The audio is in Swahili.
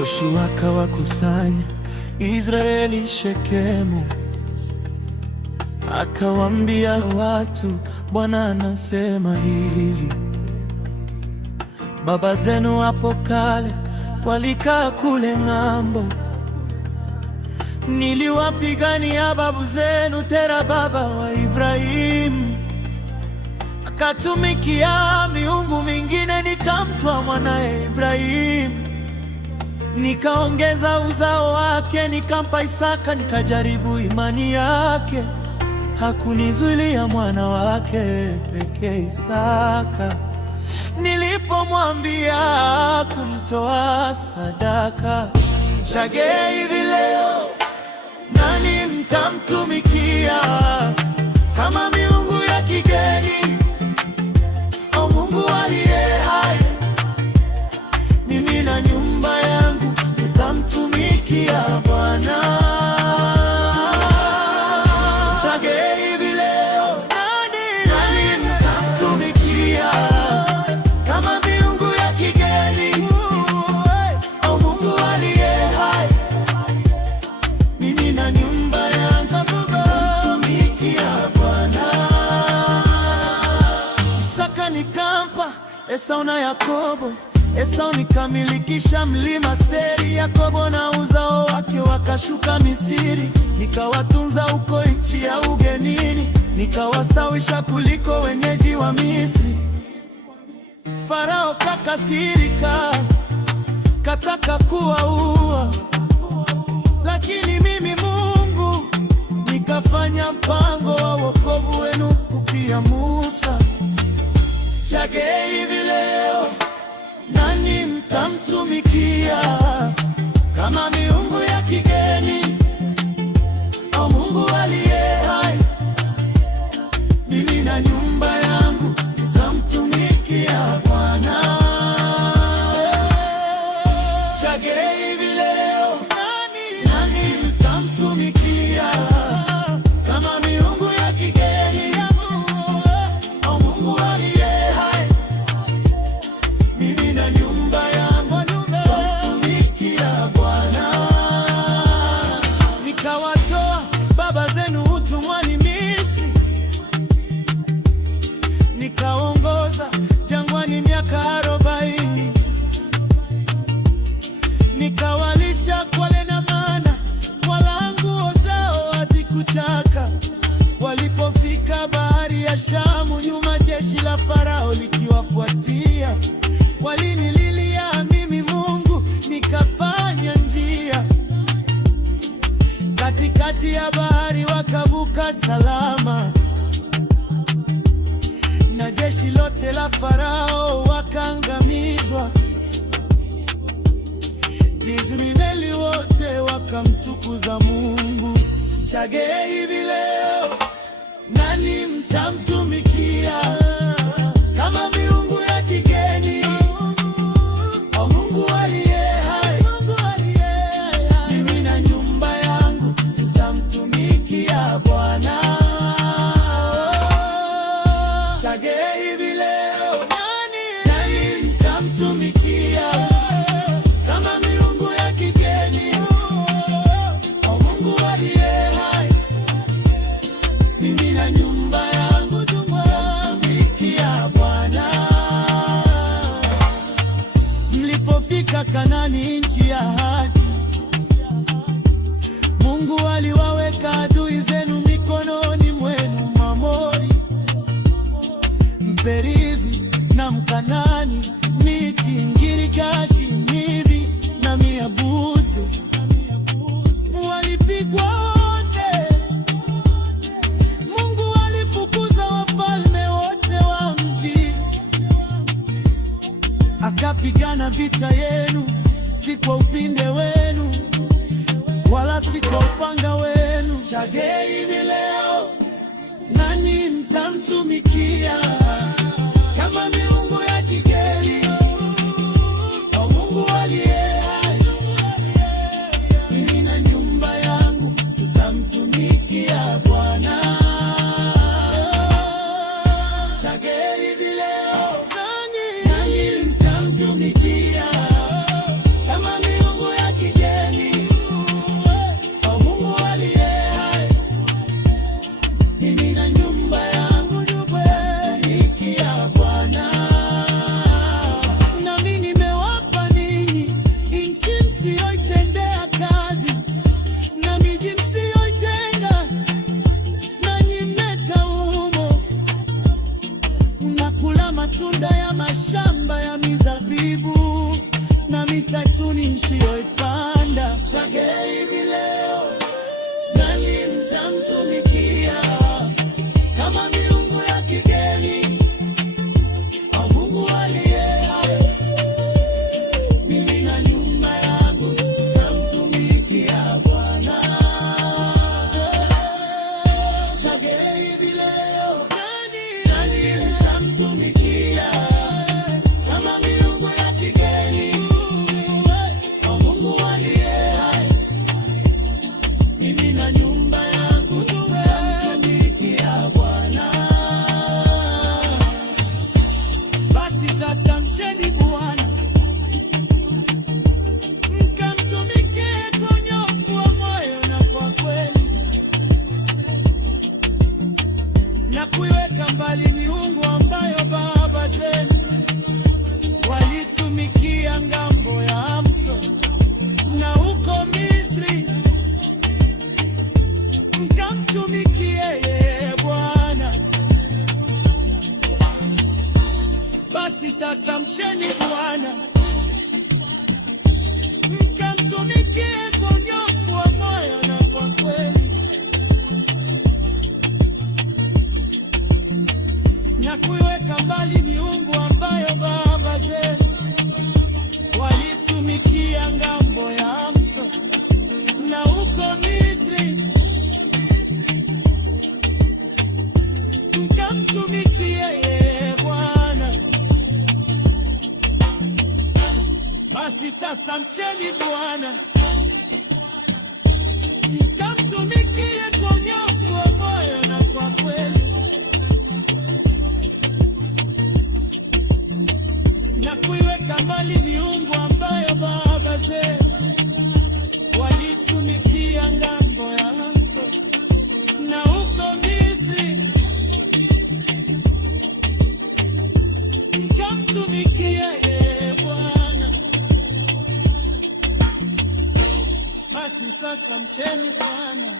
Yoshua akawakusanya Israeli Shekemu, akawaambia watu, Bwana anasema hivi: baba zenu hapo kale walikaa kule ng'ambo, niliwapigania babu zenu, Tera baba wa Ibrahimu. Akatumikia miungu mingine, nikamtwa mwanaye Ibrahimu. Nikaongeza uzao wake, nikampa Isaka, nikajaribu imani yake. Hakunizuilia mwana wake pekee Isaka, nilipomwambia kumtoa sadaka. Chageni hivi leo, nani mtamtumikia? Kama miungu ya kigeni au Mungu aliye hai? Mimi na nyumba yangu tutamtumikia Bwana. Chageni hivi leo, nani mtamtumikia? Kama miungu ya kigeni au Mungu aliye hai? Mimi na nyumba yangu tutamtumikia Bwana. Isaka nikampa Esau na Yakobo. Esau nikamilikisha mlima Seri, Yakobo na uzao wake wakashuka Misiri. Nikawatunza huko nchi ya ugenini, nikawastawisha kuliko wenyeji wa Misri. Farao kakasirika, kataka kuwaua, lakini mimi Mungu nikafanya mpango wa wokovu wenu kupitia Musa. Chageni hivi leo, nani mtamtumikia? Kama miungu ya kigeni au Mungu aliye hai? Mimi na nyumba yangu tutamtumikia Bwana. Chageni hivi leo, nani mtamtumikia? Kama miungu ya kigeni au Mungu aliye hai? Mimi na nyumba yangu tutamtumikia Bwana. Nikawatoa baba zenu utumwani Misri, nikaongoza jangwani miaka 40, nikawalisha kwale na mana, wala nguo zao hazikuchaka. Walipofika bahari ya Shamu, nyuma jeshi la Farao likiwafuatia, walinililia mimi Mungu, nikafanya njia katikati ya bahari, wakavuka salama, na jeshi lote la Farao wakaangamizwa. Israeli wote wakamtukuza Mungu. Chageni hivi leo, nani mtamtumikia? Kama miungu ya kigeni au Mungu aliye hai? Mimi na nyumba yangu tutamtumikia Bwana. Chageni hivi leo, nani mtamtumikia? Kama miungu ya kigeni au Mungu aliye hai? Mimi na nyumba yangu tutamtumikia Bwana. Mlipofika Kanani, nchi ya ahadi, Mungu aliwaweka adui zenu mikononi mwenu: Mwamori, Mperizi na Mkanani, Miti, Mgirgashi, Mhivi na Myebusi. Walipigwa wote. Mungu alifukuza wafalme wote wa mji, akapigana vita yenu, si kwa upinde wenu wala si kwa upanga wenu. Chageni hivi leo, nani mtamtumikia? Kama miungu ya kigeni au Mungu aliye hai? Mimi na nyumba yangu tutamtumikia Bwana. Chageni hivi leo, nani mtamtumikia? Kama miungu mkamtumikie yeye Bwana. Basi sasa mcheni Bwana, mkamtumikie kwa unyofu wa moyo na kwa kweli, na kuiweka mbali miungu ambayo baba zenu walitumikia ngambo ya mto na huko Misri, mkamtumikie yeye Bwana. Basi sasa mcheni Bwana, mkamtumikie kwa unyofu wa moyo na kwa kweli, na kuiweka mbali miungu ambayo baba zenu walitumikia ngambo ya mto na huko Misri, mkamtumikie yeye Bwana. Basi sasa mcheni Bwana.